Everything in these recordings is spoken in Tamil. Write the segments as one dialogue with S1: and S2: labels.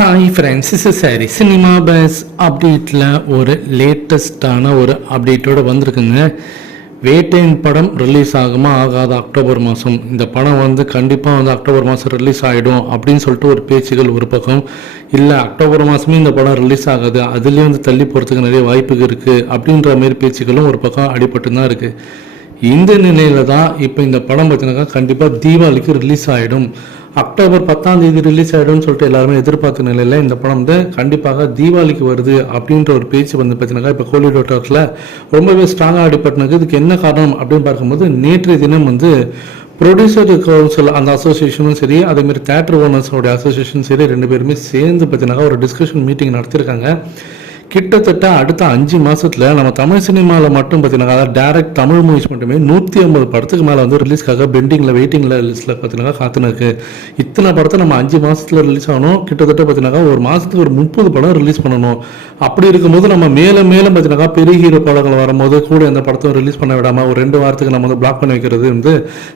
S1: ஹாய் ஃப்ரெண்ட்ஸ் இஸ் சாரி. சினிமா பேஸ் அப்டேட்டில் ஒரு லேட்டஸ்டான ஒரு அப்டேட்டோடு வந்திருக்குங்க. வேட்டையின் படம் ரிலீஸ் ஆகுமா ஆகாத? அக்டோபர் மாதம் இந்த படம் வந்து கண்டிப்பாக வந்து அக்டோபர் மாதம் ரிலீஸ் ஆகிடும் அப்படின்னு சொல்லிட்டு ஒரு பேச்சுகள் ஒரு பக்கம். இல்லை அக்டோபர் மாதமே இந்த படம் ரிலீஸ் ஆகாது. அதுலேயும் வந்து தள்ளி போகிறதுக்கு நிறைய வாய்ப்புகள் இருக்குது அப்படின்ற மாதிரி பேச்சுகளும் ஒரு பக்கம் அடிபட்டு தான் இருக்குது இந்த நிலையில் தான் இப்போ இந்த படம் பார்த்தீங்கன்னாக்கா கண்டிப்பாக தீபாவளிக்கு ரிலீஸ் ஆகிடும் அக்டோபர் பத்தாம் தேதி ரிலீஸ் ஆகிடும்னு சொல்லிட்டு எல்லாருமே எதிர்பார்த்த நிலையில் இந்த படம் வந்து கண்டிப்பாக தீபாவளிக்கு வருது அப்படின்ற ஒரு பேச்சு வந்து பார்த்தீங்கன்னாக்கா இப்போ கோலி டாக்டர்ஸில் ரொம்பவே ஸ்ட்ராங்காக அடிபட்டினது. இதுக்கு என்ன காரணம் அப்படின்னு பார்க்கும்போது நேற்றைய தினம் வந்து ப்ரொடியூசர் கவுன்சில் அந்த அசோசியேஷனும் சரி அதேமாதிரி தேட்டர் ஓனர்ஸோட அசோசியேஷன் சரி ரெண்டு பேருமே சேர்ந்து பார்த்தீங்கன்னா ஒரு டிஸ்கஷன் மீட்டிங் நடத்தியிருக்காங்க. கிட்டத்தட்ட அடுத்த அஞ்சு மாதத்தில் நம்ம தமிழ் சினிமாவில் மட்டும் பார்த்தீங்கன்னா டேரக்ட் தமிழ் மூவிஸ் மட்டுமே நூற்றி ஐம்பது படத்துக்கு மேலே வந்து ரிலீஸ்க்காக பெண்டிங்கில் வெயிட்டிங்கில் லிஸ்ட்டில் பார்த்தீங்கன்னா காத்துன்னு இத்தனை படத்தை நம்ம அஞ்சு மாதத்தில் ரிலீஸ் ஆகணும். கிட்டத்தட்ட பார்த்தீங்கன்னா ஒரு மாதத்துக்கு ஒரு முப்பது படம் ரிலீஸ் பண்ணணும். அப்படி இருக்கும்போது நம்ம மேலே மேலும் பார்த்தீங்கன்னா பெரிய ஹீரோ படங்கள் வரும்போது கூட எந்த படத்தையும் ரிலீஸ் பண்ண விடாமல் ஒரு ரெண்டு வாரத்துக்கு நம்ம வந்து பிளாக் பண்ணி வைக்கிறது வந்து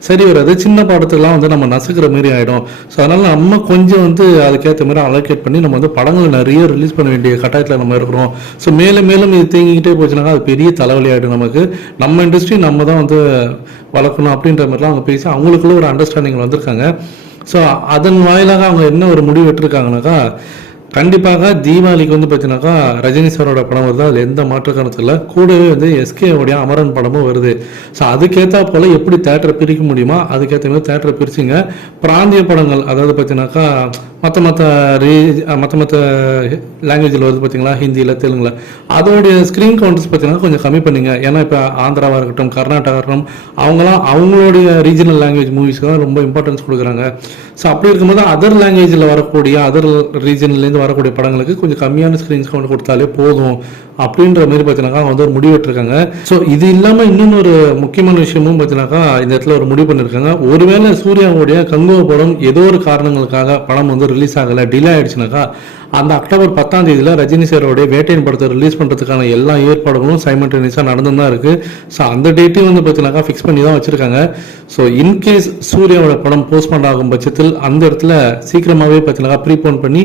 S1: சரி வராது. சின்ன படத்துக்குலாம் வந்து நம்ம நசுக்கிற மாதிரி ஆகிடும் ஸோ அதனால் நம்ம கொஞ்சம் வந்து அதுக்கேற்ற மாதிரி அலோகேட் பண்ணி நம்ம வந்து படங்கள் நிறைய ரிலீஸ் பண்ண வேண்டிய கட்டாயத்தில் நம்ம இருக்கிறோம். ஸோ மேலும் மேலும் இது தேங்கிக்கிட்டே போச்சுனாக்கா அது பெரிய தலைவலி ஆகிடும் நமக்கு. நம்ம இண்டஸ்ட்ரி நம்ம தான் வந்து வளர்க்கணும் அப்படின்ற மாதிரிலாம் அவங்க பேசி அவங்களுக்குள்ள ஒரு அண்டர்ஸ்டாண்டிங் வந்திருக்காங்க. ஸோ அதன் வாயிலாக அவங்க என்ன ஒரு முடிவு எட்டிருக்காங்கனாக்கா கண்டிப்பாக தீபாவளிக்கு வந்து பார்த்தீங்கன்னாக்கா ரஜினி சாரோட படம் வருது. அதில் எந்த மாற்று காரணத்தில் இல்லை கூடவே வந்து எஸ்கேவுடைய அமரன் படமும் வருது. ஸோ அதுக்கேற்ற போல் எப்படி தேட்டரை பிரிக்க முடியுமோ அதுக்கேற்ற மாதிரி தேட்டரை பிரிச்சுங்க. பிராந்திய படங்கள் அதாவது பார்த்தீங்கன்னாக்கா மற்ற மற்ற ரீ மற்ற மற்ற லாங்குவேஜில் வருது பார்த்தீங்களா ஹிந்தியில் தெலுங்குல. அதோடைய ஸ்க்ரீன் கவுண்டர்ஸ் பார்த்தீங்கன்னா கொஞ்சம் கம்மி பண்ணுங்க. ஏன்னா இப்போ ஆந்திராவாக இருக்கட்டும் கர்நாடகா இருக்கட்டும் அவங்களாம் அவங்களுடைய ரீஜனல் லாங்குவேஜ் மூவிஸ்க்கு தான் ரொம்ப இம்பார்ட்டன்ஸ் கொடுக்குறாங்க. ஸோ அப்படி இருக்கும்போது அதர் லாங்குவேஜில் வரக்கூடிய அதர் ரீஜன்லேருந்து வரக்கூடிய படங்களுக்கு கொஞ்சம் கம்மியான ஸ்க்ரீன்ஸ் கவுண்ட் கொடுத்தாலே போதும் அப்படின்ற மாதிரி பார்த்தீங்கன்னாக்கா அவங்க வந்து ஒரு முடிவெட்டிருக்காங்க ஸோ இது இல்லாமல் இன்னொன்று ஒரு முக்கியமான விஷயமும் பார்த்தீங்கன்னாக்கா இந்த இடத்துல ஒரு முடிவு பண்ணியிருக்காங்க ஒருவேளை சூர்யாவுடைய கங்குவ படம் ஏதோ ஒரு காரணங்களுக்காக படம் வந்து ரிலீஸ் ஆகலை டிலே ஆயிடுச்சுனாக்கா அந்த அக்டோபர் பத்தாம் தேதியில் ரஜினி சாரோடைய வேட்டையின் படத்தை ரிலீஸ் பண்ணுறதுக்கான எல்லா ஏற்பாடுகளும் சைமல்டேனியஸாக நடந்து தான் இருக்குது ஸோ அந்த டேட்டையும் வந்து பார்த்தீங்கன்னாக்கா ஃபிக்ஸ் பண்ணி தான் வச்சுருக்காங்க. ஸோ இன்கேஸ் சூர்யாவோட படம் போஸ்ட்மார்ட் ஆகும் பட்சத்தில் அந்த இடத்துல சீக்கிரமாகவே பார்த்தீங்கன்னாக்கா ப்ரீபோன் பண்ணி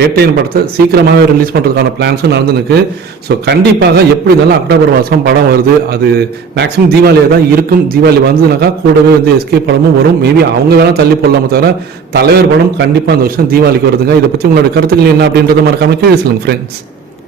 S1: வேட்டையின் படத்தை சீக்கிரமாகவே ரிலீஸ் பண்ணுறதுக்கான பிளான்ஸும் நடந்துருக்கு. ஸோ கண்டிப்பாக எப்படி இருந்தாலும் அக்டோபர் மாதம் படம் வருது. அது மேக்ஸிமம் தீபாவளியாக தான் இருக்கும். தீபாவளி வந்ததுனாக்கா கூடவே வந்து எஸ்கே படமும் வரும். மேபி அவங்க வேணால் தள்ளி போடலாமே தவிர தலைவர் படம் கண்டிப்பாக அந்த வருஷம் தீபாவளிக்கு வருதுங்க. இதை பற்றி உங்களோட கருத்துக்கள் என்ன அப்படின்றத மறக்காமல் கீழே சொல்லுங்கள் ஃப்ரெண்ட்ஸ்